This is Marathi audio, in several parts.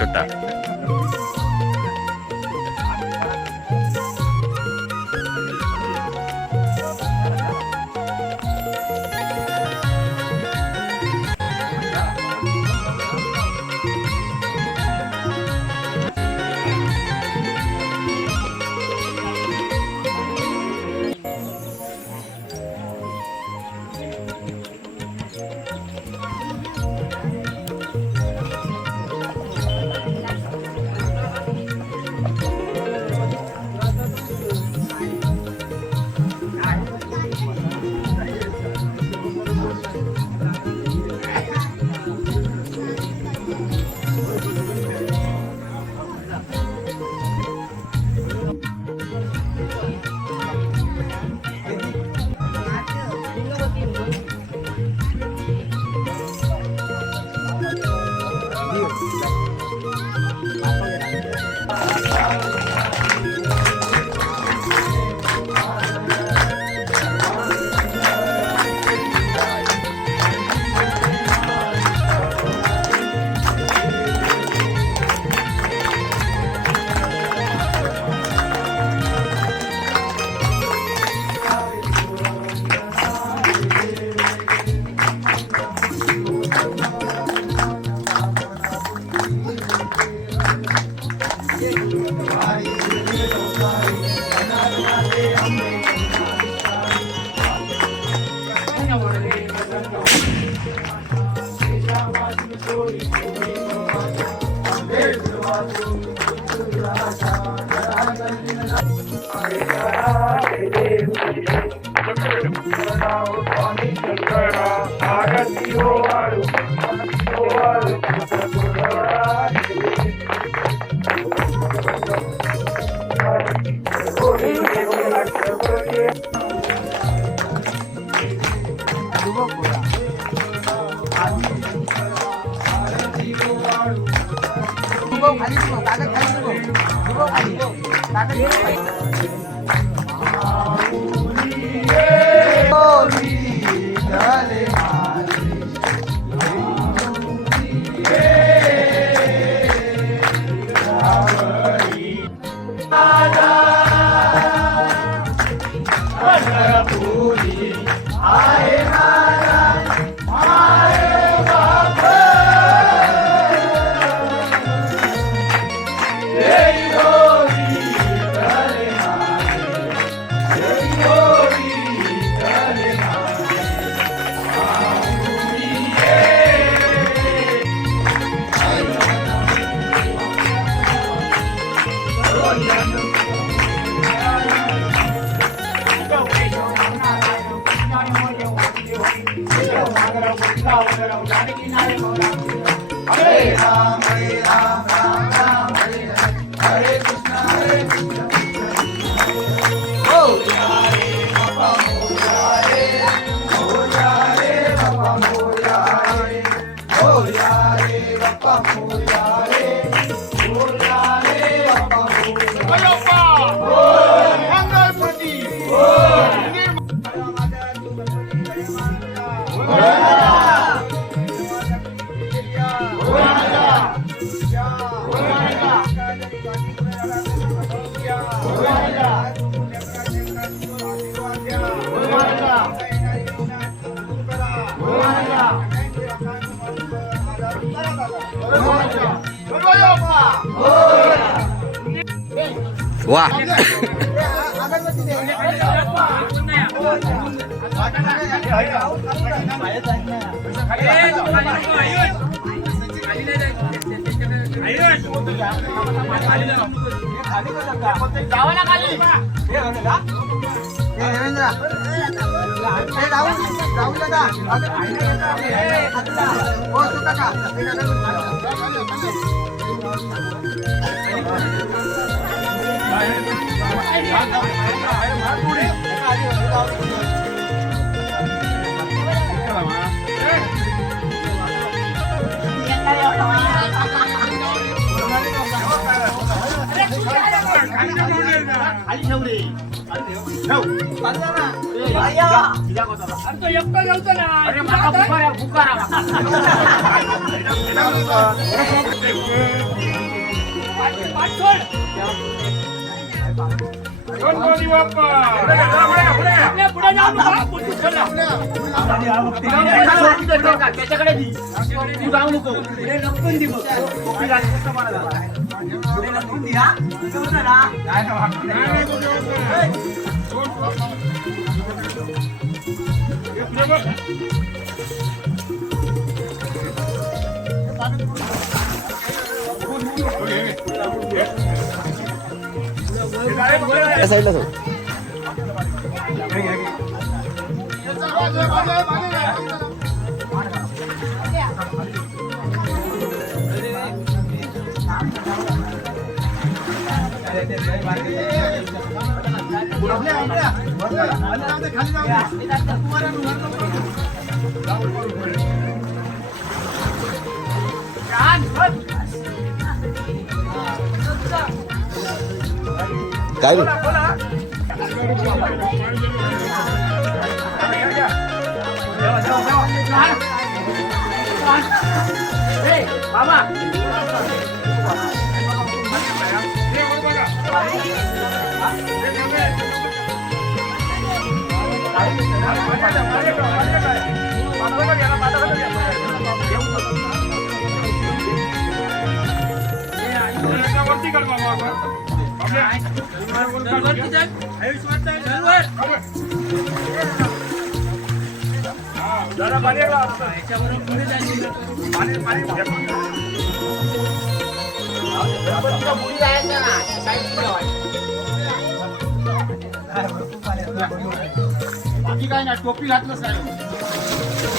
छोटा वा खाली ठेव रे ठेव तो एकटा जाऊचा ना अरे माका बुकारा पाठ सोड गणपती बाप्पा पुढे जाऊ नका पुढे चला त्याच्याकडे दी तू जाऊ नको पुढे लपकून दि मग कॉपी घाल कसं मला झाला पुढे लपकून दि हा तुझं ना काय या साईडला सोड. काय रे बाबा वरती कर बाबा जरा पाणी बाकी काय ना टोपी घातलंच नाही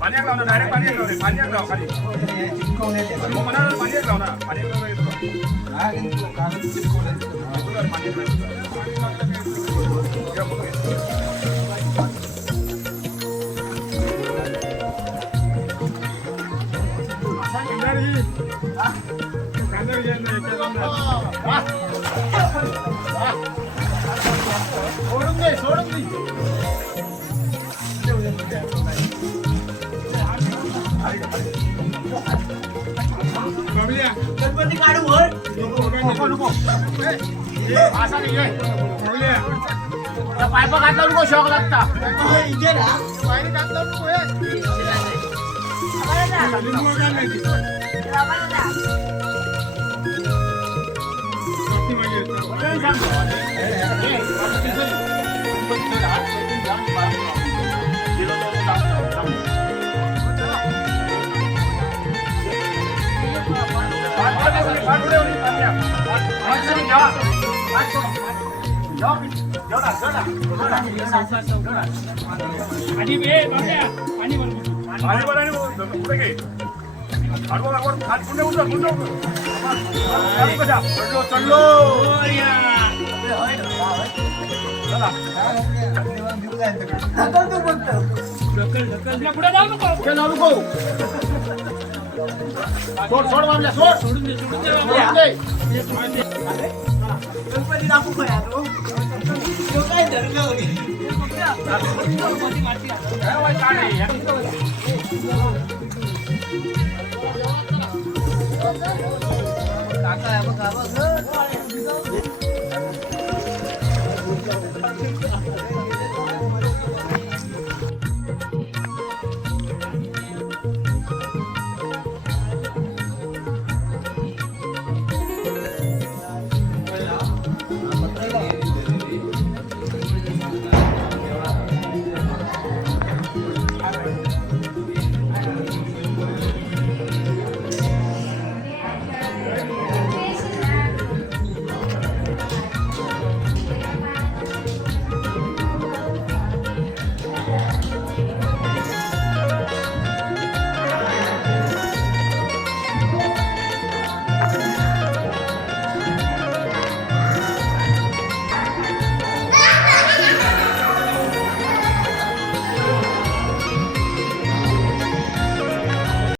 पाण्यात लावणार डायरेक्ट पाण्यात लावले पाण्यात लाव खाली मला पाण्यात लाव ना पाण्यात लावलं सोडून दे सोडून दे गणपती काढू वर नको नको असा नाही पायपा घातला नको शॉक लागता इथे ना पायरी घातला नको पुढे जाऊ नको सोड सोड बाबल्या सोड सोडून दे गणपती दाखवू काय काय